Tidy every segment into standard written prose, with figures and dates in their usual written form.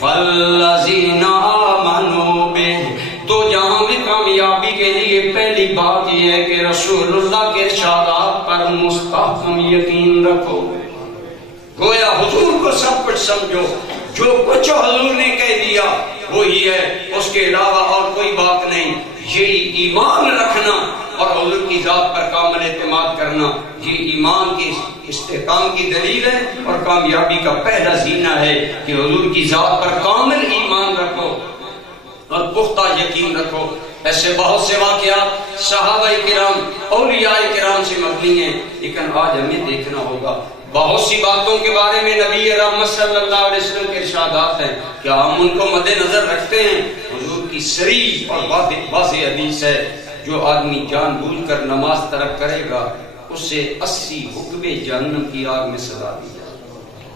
فالذین آمنوا بہ، تو جہاں میں کامیابی کے لیے پہلی بات یہ ہے کہ رسول اللہ کے ارشادات پر مستحکم یقین رکھو. گویا حضور کو سب کچھ سمجھو، جو کچھ حضور نے کہہ دیا وہی ہے، اس کے علاوہ اور کوئی بات نہیں. یہی ایمان رکھنا اور حضور کی ذات پر کامل اعتماد کرنا، یہ ایمان کے استحکام کی دلیل ہے اور کامیابی کا پہلا زینہ ہے کہ حضور کی ذات پر کامل ایمان رکھو اور پختہ یقین رکھو. ایسے بہت سے واقعات صحابہ کرام اولیاء کرام سے مبنی ہیں، لیکن آج ہمیں دیکھنا ہوگا بہت سی باتوں کے بارے میں نبی رحمت صلی اللہ علیہ وسلم کے ارشادات ہیں، کیا ہم ان کو مد نظر رکھتے ہیں؟ حضور کی صریح اور واضح حدیث ہے، جو آدمی جان بوجھ کر نماز ترک کرے گا اسے 80 حقبے جہنم کی آگ میں سزا دی جائے گی،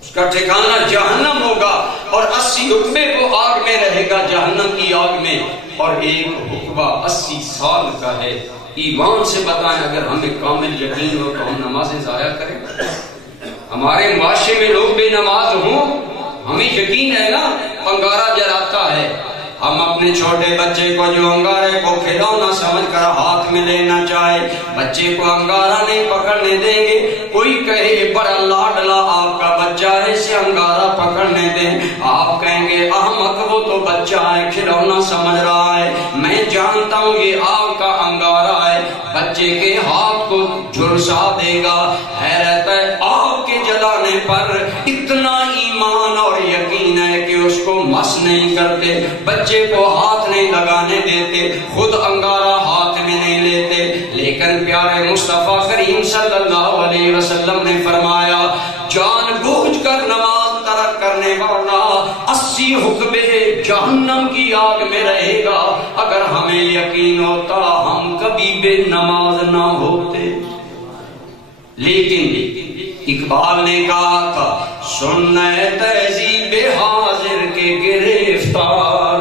اس کا ٹھکانہ جہنم ہوگا اور 80 حقبے وہ آگ میں رہے گا، جہنم کی آگ میں، اور ایک حقبہ 80 سال کا ہے. ایمان سے بتائیں اگر ہمیں کامل یقین ہو تو ہم نمازیں ضائع کریں؟ ہمارے معاشرے میں لوگ بے نماز ہوں، ہمیں یقین ہے نا انگارہ جلاتا ہے، ہم اپنے چھوٹے بچے کو جو انگارے کو کھلونا سمجھ کر ہاتھ میں لینا چاہے، بچے کو انگارہ نہیں پکڑنے دیں گے. کوئی کہے بڑا لاڈلا آپ کا بچہ ہے اسے انگارہ پکڑنے دیں، آپ کہیں گے احمق وہ تو بچہ ہے کھلونا سمجھ رہا ہے، میں جانتا ہوں یہ آپ کا انگارہ ہے، بچے کے ہاتھ کو جھلسا دے گا. حیرت ہے آپ کے جلانے پر اتنا ایمان اور یقین ہے کہ اس کو مس نہیں کرتے، بچے کو ہاتھ نہیں لگانے دیتے، خود انگارہ ہاتھ میں نہیں لیتے. لیکن پیارے مصطفیٰ کریم صلی اللہ علیہ وسلم نے فرمایا جان بوجھ کر نماز ترک کرنے والا 80 حقبے جہنم کی آگ میں رہے گا. اگر ہمیں یقین ہوتا ہم کبھی بے نماز نہ ہوتے. لیکن اقبال نے کہا تھا سننے تہذیب حاضر کے گرفتار،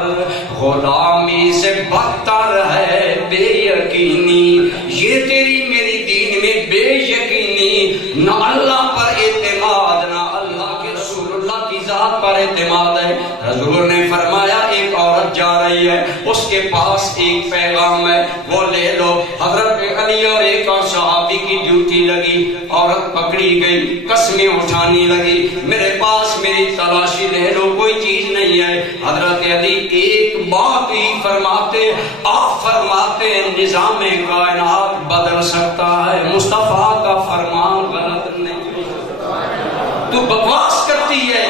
غلامی سے بدتر ہے بے یقینی. یہ تیری میری دین میں بے یقینی، نہ اللہ پر اعتماد نہ اللہ کے رسول اللہ کی ذات پر اعتماد ہے. حضور نے فرمایا ایک عورت جا رہی ہے، اس کے پاس ایک پیغام ہے وہ لے لو. حضرت علی اور ایک اور صحابی کی ڈیوٹی لگی، عورت پکڑی گئی، قسمیں اٹھانی لگی میرے پاس میری تلاشی لے لو، کوئی چیز نہیں ہے. حضرت علی ایک بات ہی فرماتے، آپ فرماتے نظام کائنات بدل سکتا ہے، مصطفیٰ کا فرمان غلط نہیں ہو سکتا. تو بکواس کرتی ہے،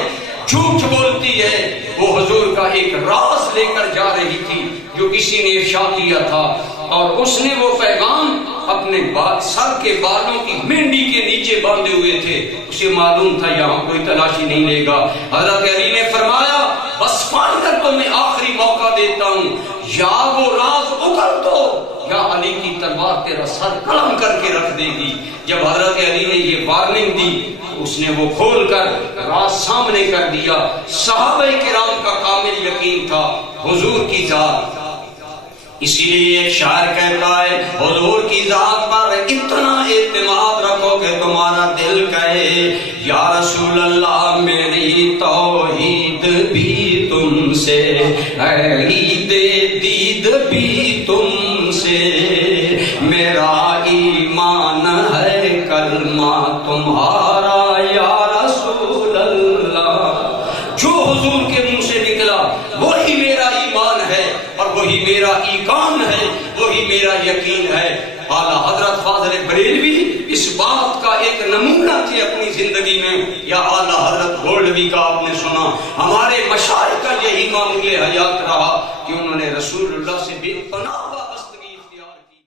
جھوٹ بولتی ہے. وہ حضور کا ایک راز لے کر جا رہی تھی جو کسی نے افشا کیا تھا، اور اس نے وہ پیغام اپنے سر کے بالوں کی مینڈی کے نیچے باندھے ہوئے تھے. اسے معلوم تھا یہاں کوئی تلاشی نہیں لے گا. حضرت علی نے فرمایا بس پانی کر تو میں آخری موقع دیتا ہوں، یا وہ راز اگل دو یا علی کی تلوار تیرا سر قلم کر کے رکھ دے گی. جب حضرت علی نے یہ وارننگ دی اس نے وہ کھول کر راز سامنے کر دیا. صحابہ کرام کا کامل یقین تھا حضور کی ذات. اسی لیے ایک شاعر کہتا ہے حضور کی ذات پر اتنا اعتماد رکھو کہ تمہارا دل کہے یا رسول اللہ میری توحید بھی تم سے، عید دید بھی تم سے، میرا ایمان ہے کلمہ تمہارا یا رسول اللہ. جو حضور کے منہ سے نکلا وہی میرا ایمان ہے اور وہی میرا ایقان ہے، وہی میرا یقین ہے. اعلیٰ حضرت فاضل بریلوی اس بات کا ایک نمونہ تھے اپنی زندگی میں، یا اعلیٰ حضرت گولڈوی کا آپ نے سنا. ہمارے مشائخ کا یہی معمول حیات رہا کہ انہوں نے رسول اللہ سے بے پناہ